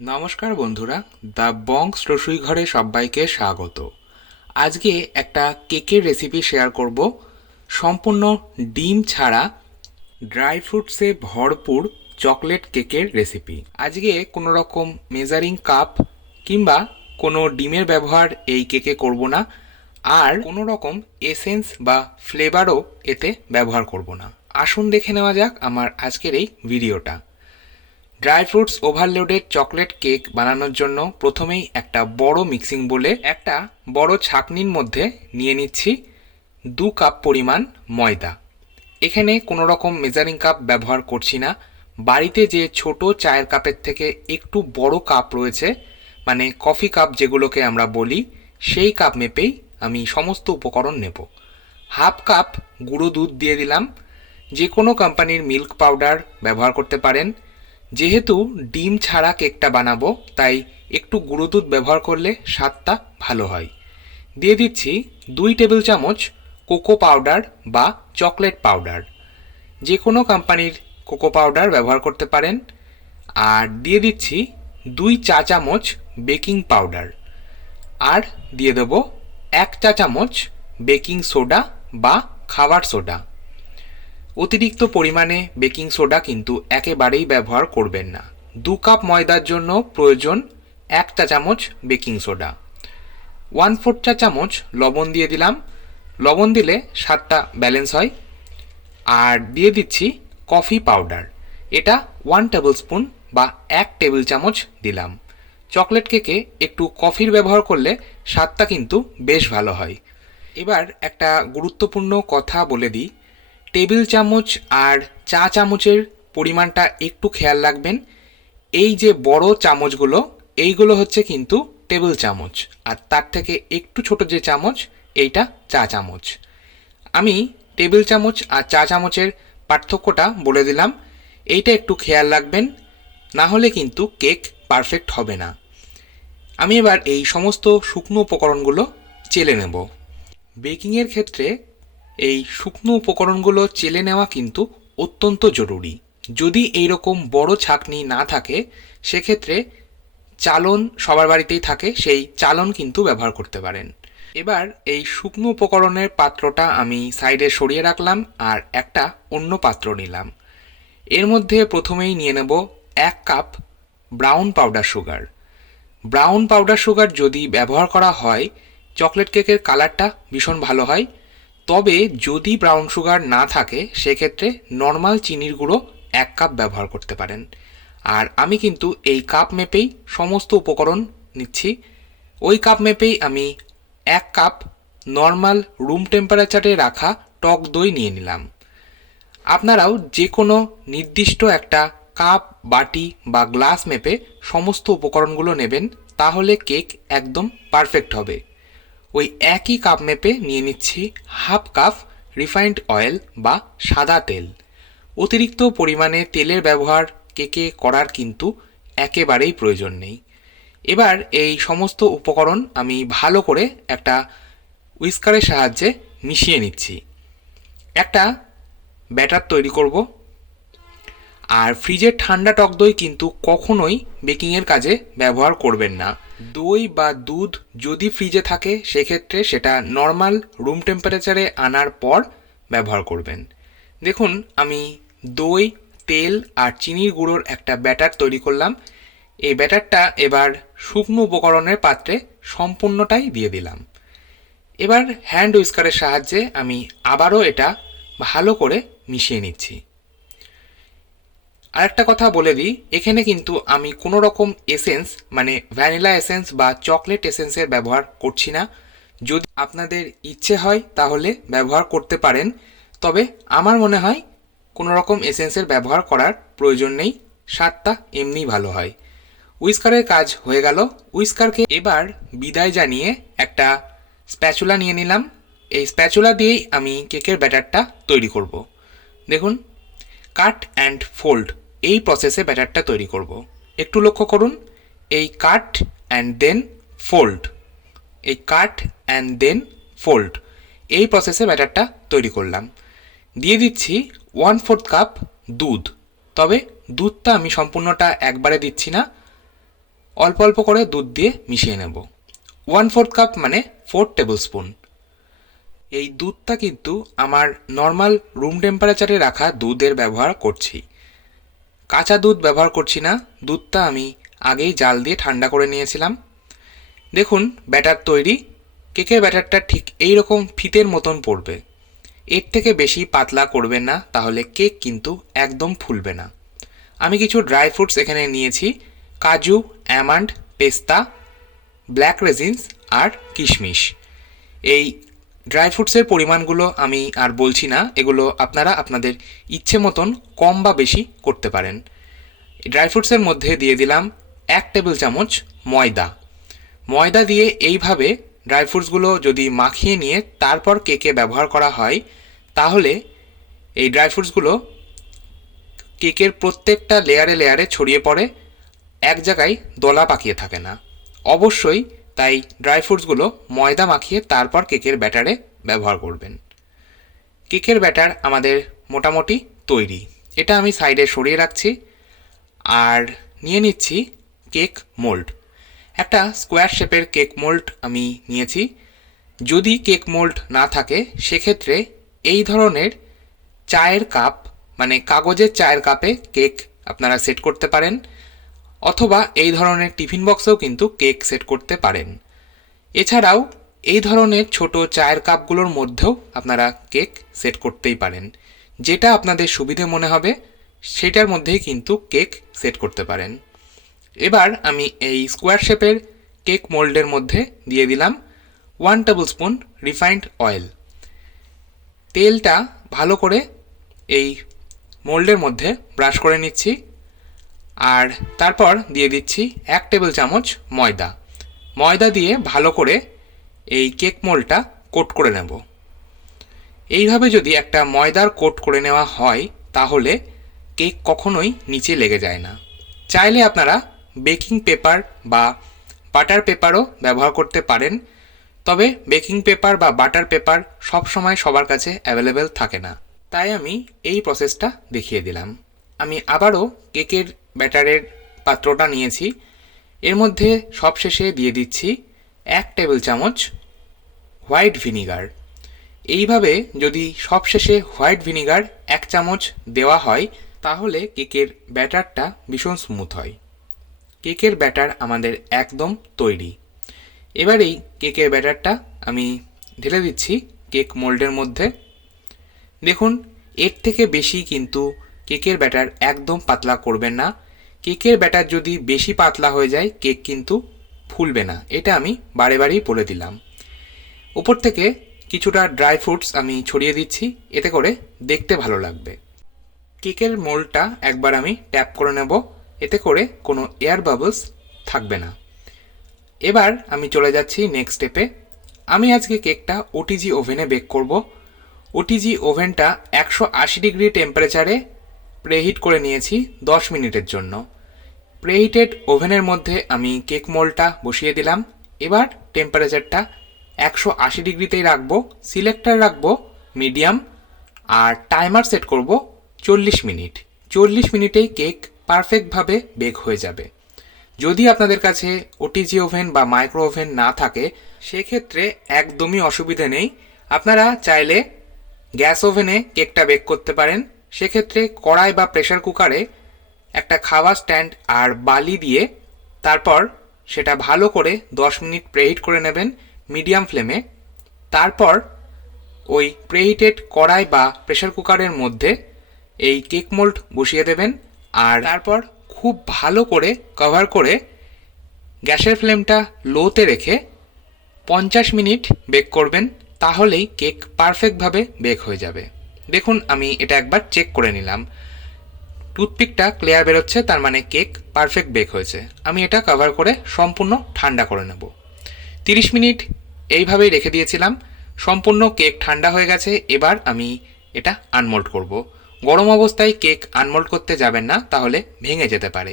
নমস্কার বন্ধুরা, দ্য বংস রসুই ঘরে সবাইকে স্বাগত। আজকে একটা কেকের রেসিপি শেয়ার করব, সম্পূর্ণ ডিম ছাড়া ড্রাই ফ্রুটসে ভরপুর চকলেট কেকের রেসিপি। আজকে কোনো রকম মেজারিং কাপ কিংবা কোনো ডিমের ব্যবহার এই কেকে করব না, আর কোনো রকম এসেন্স বা ফ্লেভারও এতে ব্যবহার করব না। আসুন দেখে নেওয়া যাক আমার আজকের এই ভিডিওটা। Dry fruits overloaded chocolate cake বানানোর জন্য প্রথমেই একটা বড় মিক্সিং বোলে একটা বড় ছাঁকনির মধ্যে নিয়ে নিচ্ছি 2 কাপ পরিমাণ ময়দা। এখানে কোনো রকম মেজারিং কাপ ব্যবহার করছি না। বাড়িতে যে ছোট চায়ের কাপের থেকে একটু বড় কাপ রয়েছে, মানে কফি কাপ যেগুলোকে আমরা বলি, সেই কাপ মেপেই আমি সমস্ত উপকরণ নেব। 1/2 কাপ গুঁড়ো দুধ দিয়ে দিলাম। যে কোনো কোম্পানির মিল্ক পাউডার ব্যবহার করতে পারেন। যেহেতু ডিম ছাড়া কেকটা বানাবো, তাই একটু গুঁড়ো দুধ ব্যবহার করলে স্বাদটা ভালো হয়। দিয়ে দিচ্ছি 2 টেবিল চামচ কোকো পাউডার বা চকলেট পাউডার। যে কোনো কোম্পানির কোকো পাউডার ব্যবহার করতে পারেন। আর দিয়ে দিচ্ছি 2 চা চামচ বেকিং পাউডার। আর দিয়ে দেবো 1 চা চামচ বেকিং সোডা বা খাবার সোডা। অতিরিক্ত পরিমাণে বেকিং সোডা কিন্তু একেবারেই ব্যবহার করবেন না। 2 কাপ ময়দার জন্য প্রয়োজন 1 চা চামচ বেকিং সোডা। 1/4 চা চামচ লবণ দিয়ে দিলাম। লবণ দিলে স্বাদটা ব্যালেন্স হয়। আর দিয়ে দিচ্ছি কফি পাউডার। এটা 1 টেবিল স্পুন বা 1 টেবিল চামচ দিলাম। চকলেট কেকে একটু কফির ব্যবহার করলে স্বাদটা কিন্তু বেশ ভালো হয়। এবার একটা গুরুত্বপূর্ণ কথা বলে দিই, টেবিল চামচ আর চা চামচের পরিমাণটা একটু খেয়াল রাখবেন। এই যে বড় চামচগুলো, এইগুলো হচ্ছে কিন্তু টেবিল চামচ, আর তার থেকে একটু ছোট যে চামচ, এইটা চা চামচ। আমি টেবিল চামচ আর চা চামচের পার্থক্যটা বলে দিলাম, এইটা একটু খেয়াল রাখবেন, না হলে কিন্তু কেক পারফেক্ট হবে না। আমি এবার এই সমস্ত শুকনো উপকরণগুলো চেলে নেব। বেকিংয়ের ক্ষেত্রে এই শুকনো উপকরণগুলো চেলে নেওয়া কিন্তু অত্যন্ত জরুরি। যদি এই রকম বড় ছাঁকনি না থাকে, সেক্ষেত্রে চালন সবার বাড়িতেই থাকে, সেই চালন কিন্তু ব্যবহার করতে পারেন। এবার এই শুকনো উপকরণের পাত্রটা আমি সাইডে সরিয়ে রাখলাম আর একটা অন্য পাত্র নিলাম। এর মধ্যে প্রথমেই নিয়ে নেব 1 cup brown powder sugar. Brown powder sugar যদি ব্যবহার করা হয়, চকলেট কেকের কালারটা ভীষণ ভালো হয়। তবে যদি ব্রাউন সুগার না থাকে, সেক্ষেত্রে নর্মাল চিনির গুঁড়ো 1 কাপ ব্যবহার করতে পারেন। আর আমি কিন্তু এই কাপ মেপেই সমস্ত উপকরণ নিচ্ছি। ওই কাপ মেপেই আমি 1 কাপ নর্মাল রুম টেম্পারেচারে রাখা টক দই নিয়ে নিলাম। আপনারাও যে কোনো নির্দিষ্ট একটা কাপ, বাটি বা গ্লাস মেপে সমস্ত উপকরণগুলো নেবেন, তাহলে কেক একদম পারফেক্ট হবে। ওই একই কাপ মেপে নিয়ে নিচ্ছি 1/2 কাপ রিফাইন্ড অয়েল বা সাদা তেল। অতিরিক্ত পরিমাণে তেলের ব্যবহার কেকে করার কিন্তু একেবারেই প্রয়োজন নেই। এবার এই সমস্ত উপকরণ আমি ভালো করে একটা হুইস্কারের সাহায্যে মিশিয়ে নিচ্ছি। একটা ব্যাটার তৈরি করব। আর ফ্রিজের ঠান্ডা টক দই কিন্তু কখনোই বেকিংয়ের কাজে ব্যবহার করবেন না। দই বা দুধ যদি ফ্রিজে থাকে, সেক্ষেত্রে সেটা নর্মাল রুম টেম্পারেচারে আনার পর ব্যবহার করবেন। দেখুন, আমি দই, তেল আর চিনির গুঁড়োর একটা ব্যাটার তৈরি করলাম। এই ব্যাটারটা এবার শুকনো উপকরণের পাত্রে সম্পূর্ণটাই দিয়ে দিলাম। এবার হ্যান্ড হুইস্কারের সাহায্যে আমি আবারও এটা ভালো করে মিশিয়ে নিচ্ছি। আরেকটা কথা বলে দিই, এখানে কিন্তু আমি কোনো রকম এসেন্স, মানে ভ্যানিলা এসেন্স বা চকলেট এসেন্সের ব্যবহার করছি না। যদি আপনাদের ইচ্ছে হয় তাহলে ব্যবহার করতে পারেন, তবে আমার মনে হয় কোনো রকম এসেন্সের ব্যবহার করার প্রয়োজন নেই, স্বাদটা এমনি ভালো হয়। হুইস্কারের কাজ হয়ে গেল। হুইস্কারকে এবার বিদায় জানিয়ে একটা স্প্যাচুলা নিয়ে নিলাম। এই স্প্যাচুলা দিয়েই আমি কেকের ব্যাটারটা তৈরি করব। দেখুন, কাট অ্যান্ড ফোল্ড এই প্রসেসে ব্যাটারটা তৈরি করব। একটু লক্ষ্য করুন, এই কাট অ্যান্ড দেন ফোল্ড, এই কাট অ্যান্ড দেন ফোল্ড, এই প্রসেসে ব্যাটারটা তৈরি করলাম। দিয়ে দিচ্ছি 1/4 কাপ দুধ। তবে দুধটা আমি সম্পূর্ণটা একবারে দিচ্ছি না, অল্প অল্প করে দুধ দিয়ে মিশিয়ে নেব। 1/4 কাপ মানে 4 টেবিল স্পুন। এই দুধটা কিন্তু আমার নর্মাল রুম টেম্পারেচারে রাখা দুধের ব্যবহার করছি, কাঁচা দুধ ব্যবহার করছি না। দুধটা আমি আগেই জাল দিয়ে ঠান্ডা করে নিয়েছিলাম। দেখুন ব্যাটার তৈরি। কেকের ব্যাটারটা ঠিক এই রকম ফিতের মতন পড়বে। এর থেকে বেশি পাতলা করবেন না, তাহলে কেক কিন্তু একদম ফুলবে না। আমি কিছু ড্রাই ফ্রুটস এখানে নিয়েছি, কাজু, অ্যামান্ড, পেস্তা, ব্ল্যাক রেজিনস আর কিশমিশ। এই ড্রাই ফ্রুটসের পরিমাণগুলো আমি আর বলছি না, এগুলো আপনারা আপনাদের ইচ্ছে মতন কম বা বেশি করতে পারেন। ড্রাই ফ্রুটসের মধ্যে দিয়ে দিলাম 1 টেবিল চামচ ময়দা। ময়দা দিয়ে এইভাবে ড্রাই ফ্রুটসগুলো যদি মাখিয়ে নিয়ে তারপর কেকে ব্যবহার করা হয়, তাহলে এই ড্রাই ফ্রুটসগুলো কেকের প্রত্যেকটা লেয়ারে লেয়ারে ছড়িয়ে পড়ে, এক জায়গায় দলা পাকিয়ে থাকে না। অবশ্যই তাই ড্রাই ফ্রুটসগুলো ময়দা মাখিয়ে তারপর কেকের ব্যাটারে ব্যবহার করবেন। কেকের ব্যাটার আমাদের মোটামুটি তৈরি। এটা আমি সাইডে সরিয়ে রাখছি। আর নিয়ে নিচ্ছি কেক মোল্ড। একটা স্কোয়ার শেপের কেক মোল্ড আমি নিয়েছি। যদি কেক মোল্ড না থাকে সেক্ষেত্রে এই ধরনের চায়ের কাপ, মানে কাগজের চায়ের কাপে কেক আপনারা সেট করতে পারেন, অথবা এই ধরনের টিফিন বক্সেও কিন্তু কেক সেট করতে পারেন। এছাড়াও এই ধরনের ছোট চায়ের কাপগুলোর মধ্যেও আপনারা কেক সেট করতেই পারেন। যেটা আপনাদের সুবিধে মনে হবে সেটার মধ্যেই কিন্তু কেক সেট করতে পারেন। এবার আমি এই স্কোয়ার শেপের কেক মোল্ডের মধ্যে দিয়ে দিলাম 1 টেবিল স্পুন রিফাইন্ড অয়েল। তেলটা ভালো করে এই মোল্ডের মধ্যে ব্রাশ করে নিচ্ছি। আর তারপর দিয়ে দিচ্ছি 1 টেবিল চামচ ময়দা। ময়দা দিয়ে ভালো করে এই কেক মোল্ডটা কোট করে নেব। এইভাবে যদি একটা ময়দার কোট করে নেওয়া হয় তাহলে কেক কখনোই নিচে লেগে যায় না। চাইলে আপনারা বেকিং পেপার বা বাটার পেপারও ব্যবহার করতে পারেন, তবে বেকিং পেপার বা বাটার পেপার সবসময় সবার কাছে অ্যাভেলেবেল থাকে না, তাই আমি এই প্রসেসটা দেখিয়ে দিলাম। আমি আবারও কেকের ব্যাটারের পাত্রটা নিয়েছি। এর মধ্যে সবশেষে দিয়ে দিচ্ছি 1 টেবিল চামচ হোয়াইট ভিনিগার। এইভাবে যদি সবশেষে হোয়াইট ভিনিগার 1 চামচ দেওয়া হয় তাহলে কেকের ব্যাটারটা ভীষণ স্মুথ হয়। কেকের ব্যাটার আমাদের একদম তৈরি। এবার এই কেকের ব্যাটারটা আমি ঢেলে দিচ্ছি কেক মোল্ডের মধ্যে। দেখুন এর থেকে বেশি কিন্তু কেকের ব্যাটার একদম পাতলা করবেন না। কেকের ব্যাটার যদি বেশি পাতলা হয়ে যায় কেক কিন্তু ফুলবে না, এটা আমি বারে বারেই বলে দিলাম। উপর থেকে কিছুটা ড্রাই ফ্রুটস আমি ছড়িয়ে দিচ্ছি, এতে করে দেখতে ভালো লাগবে। কেকের মোল্ডটা একবার আমি ট্যাপ করে নেব, এতে করে কোনো এয়ার বাবলস থাকবে না। এবার আমি চলে যাচ্ছি নেক্সট স্টেপে। আমি আজকে কেকটা ওটিজি ওভেনে বেক করব। ওটিজি ওভেনটা 180 ডিগ্রি টেম্পারেচারে প্রেহিট করে নিয়েছি 10 মিনিটের জন্য। প্রেহিটেড ওভেনের মধ্যে আমি কেক মোল্ডটা বসিয়ে দিলাম। এবার টেম্পারেচারটা 180 ডিগ্রিতেই রাখবো, সিলেক্টার রাখবো মিডিয়াম, আর টাইমার সেট করব 40 মিনিট। 40 মিনিটেই কেক পারফেক্টভাবে বেক হয়ে যাবে। যদি আপনাদের কাছে ওটিজি ওভেন বা মাইক্রো ওভেন না থাকে সেক্ষেত্রে একদমই অসুবিধে নেই, আপনারা চাইলে গ্যাস ওভেনে কেকটা বেক করতে পারেন। সেক্ষেত্রে কড়াই বা প্রেসার কুকারে একটা খাওয়া স্ট্যান্ড আর বালি দিয়ে তারপর সেটা ভালো করে 10 মিনিট প্রেহিট করে নেবেন মিডিয়াম ফ্লেমে। তারপর ওই প্রেহিটেড কড়াই বা প্রেসার কুকারের মধ্যে এই কেক মোল্ড বসিয়ে দেবেন, আর তারপর খুব ভালো করে কভার করে গ্যাসের ফ্লেমটা লোতে রেখে 50 মিনিট বেক করবেন, তাহলেই কেক পারফেক্টভাবে বেক হয়ে যাবে। দেখুন আমি এটা একবার চেক করে নিলাম, টুথপিকটা ক্লিয়ার বেরোচ্ছে, তার মানে কেক পারফেক্ট বেক হয়েছে। আমি এটা কভার করে সম্পূর্ণ ঠান্ডা করে নেব। 30 মিনিট এইভাবেই রেখে দিয়েছিলাম, সম্পূর্ণ কেক ঠান্ডা হয়ে গেছে। এবার আমি এটা আনমোল্ড করব। গরম অবস্থায় কেক আনমোল্ড করতে যাবেন না, তাহলে ভেঙে যেতে পারে।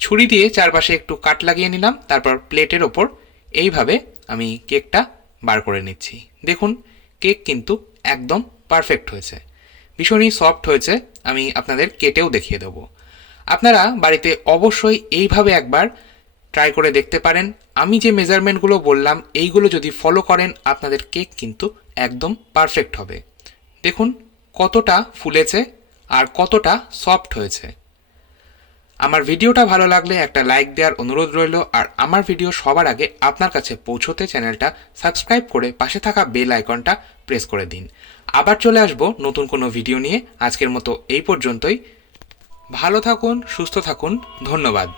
ছুরি দিয়ে চারপাশে একটু কাট লাগিয়ে নিলাম, তারপর প্লেটের ওপর এইভাবে আমি কেকটা বার করে নিচ্ছি। দেখুন কেক কিন্তু একদম পারফেক্ট হয়েছে, ভীষণই সফট হয়েছে। আমি আপনাদের কেটেও দেখিয়ে দেবো। আপনারা বাড়িতে অবশ্যই এইভাবে একবার ট্রাই করে দেখতে পারেন। আমি যে মেজারমেন্টগুলো বললাম এইগুলো যদি ফলো করেন আপনাদের কেক কিন্তু একদম পারফেক্ট হবে। দেখুন কতটা ফুলেছে আর কতটা সফট হয়েছে। আমার ভিডিওটা ভালো লাগলে একটা লাইক দেওয়ার অনুরোধ রইল, আর আমার ভিডিও সবার আগে আপনার কাছে পৌঁছতে চ্যানেলটা সাবস্ক্রাইব করে পাশে থাকা বেল আইকনটা প্রেস করে দিন। আবার চলে আসবো নতুন কোনো ভিডিও নিয়ে। আজকের মতো এই পর্যন্তই। ভালো থাকুন, সুস্থ থাকুন, ধন্যবাদ।